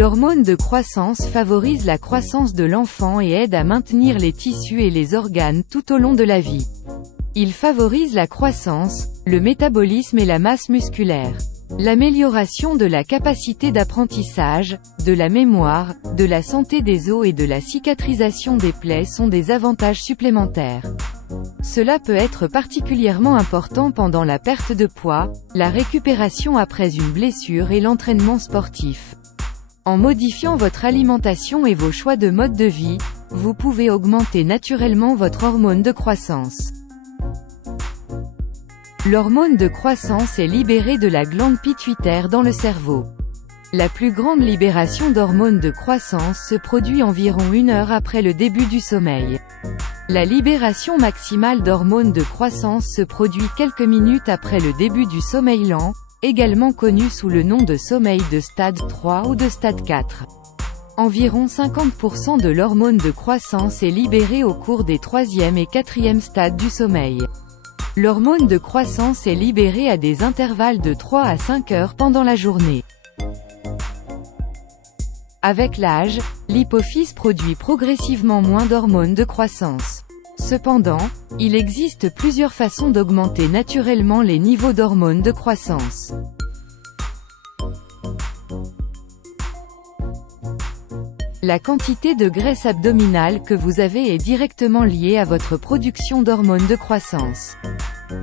L'hormone de croissance favorise la croissance de l'enfant et aide à maintenir les tissus et les organes tout au long de la vie. Il favorise la croissance, le métabolisme et la masse musculaire. L'amélioration de la capacité d'apprentissage, de la mémoire, de la santé des os et de la cicatrisation des plaies sont des avantages supplémentaires. Cela peut être particulièrement important pendant la perte de poids, la récupération après une blessure et l'entraînement sportif. En modifiant votre alimentation et vos choix de mode de vie, vous pouvez augmenter naturellement votre hormone de croissance. L'hormone de croissance est libérée de la glande pituitaire dans le cerveau. La plus grande libération d'hormones de croissance se produit environ 1 heure après le début du sommeil. La libération maximale d'hormones de croissance se produit quelques minutes après le début du sommeil lent, également connu sous le nom de sommeil de stade 3 ou de stade 4. Environ 50% de l'hormone de croissance est libérée au cours des 3e et 4e stades du sommeil. L'hormone de croissance est libérée à des intervalles de 3 à 5 heures pendant la journée. Avec l'âge, l'hypophyse produit progressivement moins d'hormones de croissance. Cependant, il existe plusieurs façons d'augmenter naturellement les niveaux d'hormones de croissance. La quantité de graisse abdominale que vous avez est directement liée à votre production d'hormones de croissance.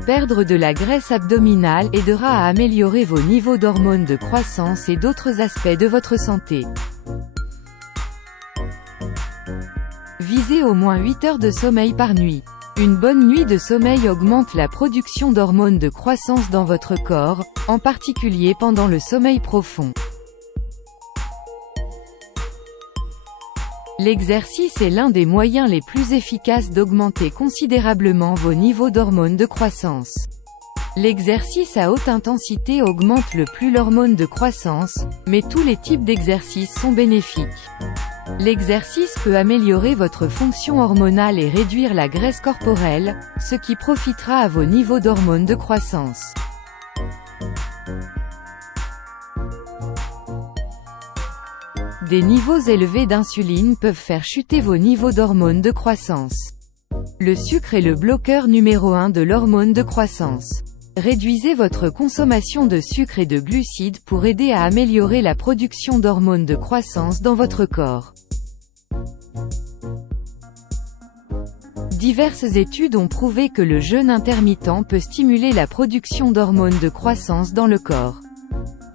Perdre de la graisse abdominale aidera à améliorer vos niveaux d'hormones de croissance et d'autres aspects de votre santé. Visez au moins 8 heures de sommeil par nuit. Une bonne nuit de sommeil augmente la production d'hormones de croissance dans votre corps, en particulier pendant le sommeil profond. L'exercice est l'un des moyens les plus efficaces d'augmenter considérablement vos niveaux d'hormones de croissance. L'exercice à haute intensité augmente le plus l'hormone de croissance, mais tous les types d'exercices sont bénéfiques. L'exercice peut améliorer votre fonction hormonale et réduire la graisse corporelle, ce qui profitera à vos niveaux d'hormones de croissance. Des niveaux élevés d'insuline peuvent faire chuter vos niveaux d'hormones de croissance. Le sucre est le bloqueur numéro 1 de l'hormone de croissance. Réduisez votre consommation de sucre et de glucides pour aider à améliorer la production d'hormones de croissance dans votre corps. Diverses études ont prouvé que le jeûne intermittent peut stimuler la production d'hormones de croissance dans le corps.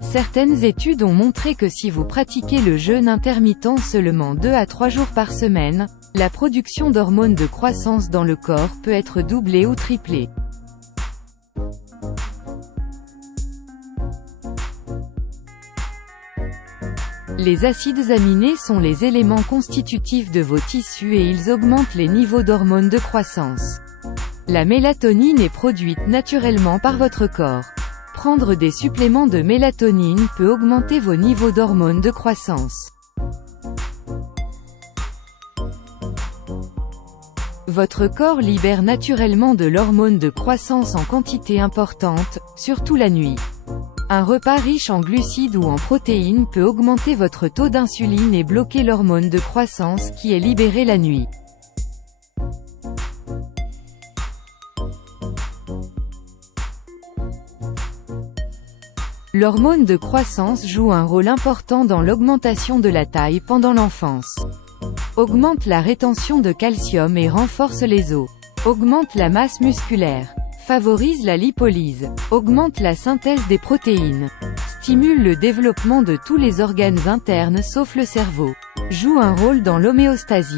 Certaines études ont montré que si vous pratiquez le jeûne intermittent seulement 2 à 3 jours par semaine, la production d'hormones de croissance dans le corps peut être doublée ou triplée. Les acides aminés sont les éléments constitutifs de vos tissus et ils augmentent les niveaux d'hormones de croissance. La mélatonine est produite naturellement par votre corps. Prendre des suppléments de mélatonine peut augmenter vos niveaux d'hormones de croissance. Votre corps libère naturellement de l'hormone de croissance en quantité importante, surtout la nuit. Un repas riche en glucides ou en protéines peut augmenter votre taux d'insuline et bloquer l'hormone de croissance qui est libérée la nuit. L'hormone de croissance joue un rôle important dans l'augmentation de la taille pendant l'enfance. Augmente la rétention de calcium et renforce les os. Augmente la masse musculaire. Favorise la lipolyse. Augmente la synthèse des protéines. Stimule le développement de tous les organes internes sauf le cerveau. Joue un rôle dans l'homéostasie.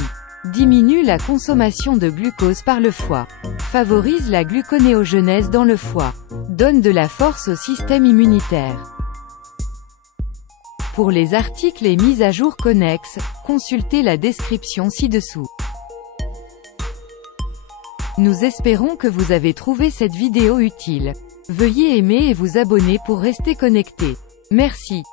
Diminue la consommation de glucose par le foie. Favorise la gluconéogenèse dans le foie. Donne de la force au système immunitaire. Pour les articles et mises à jour connexes, consultez la description ci-dessous. Nous espérons que vous avez trouvé cette vidéo utile. Veuillez aimer et vous abonner pour rester connecté. Merci.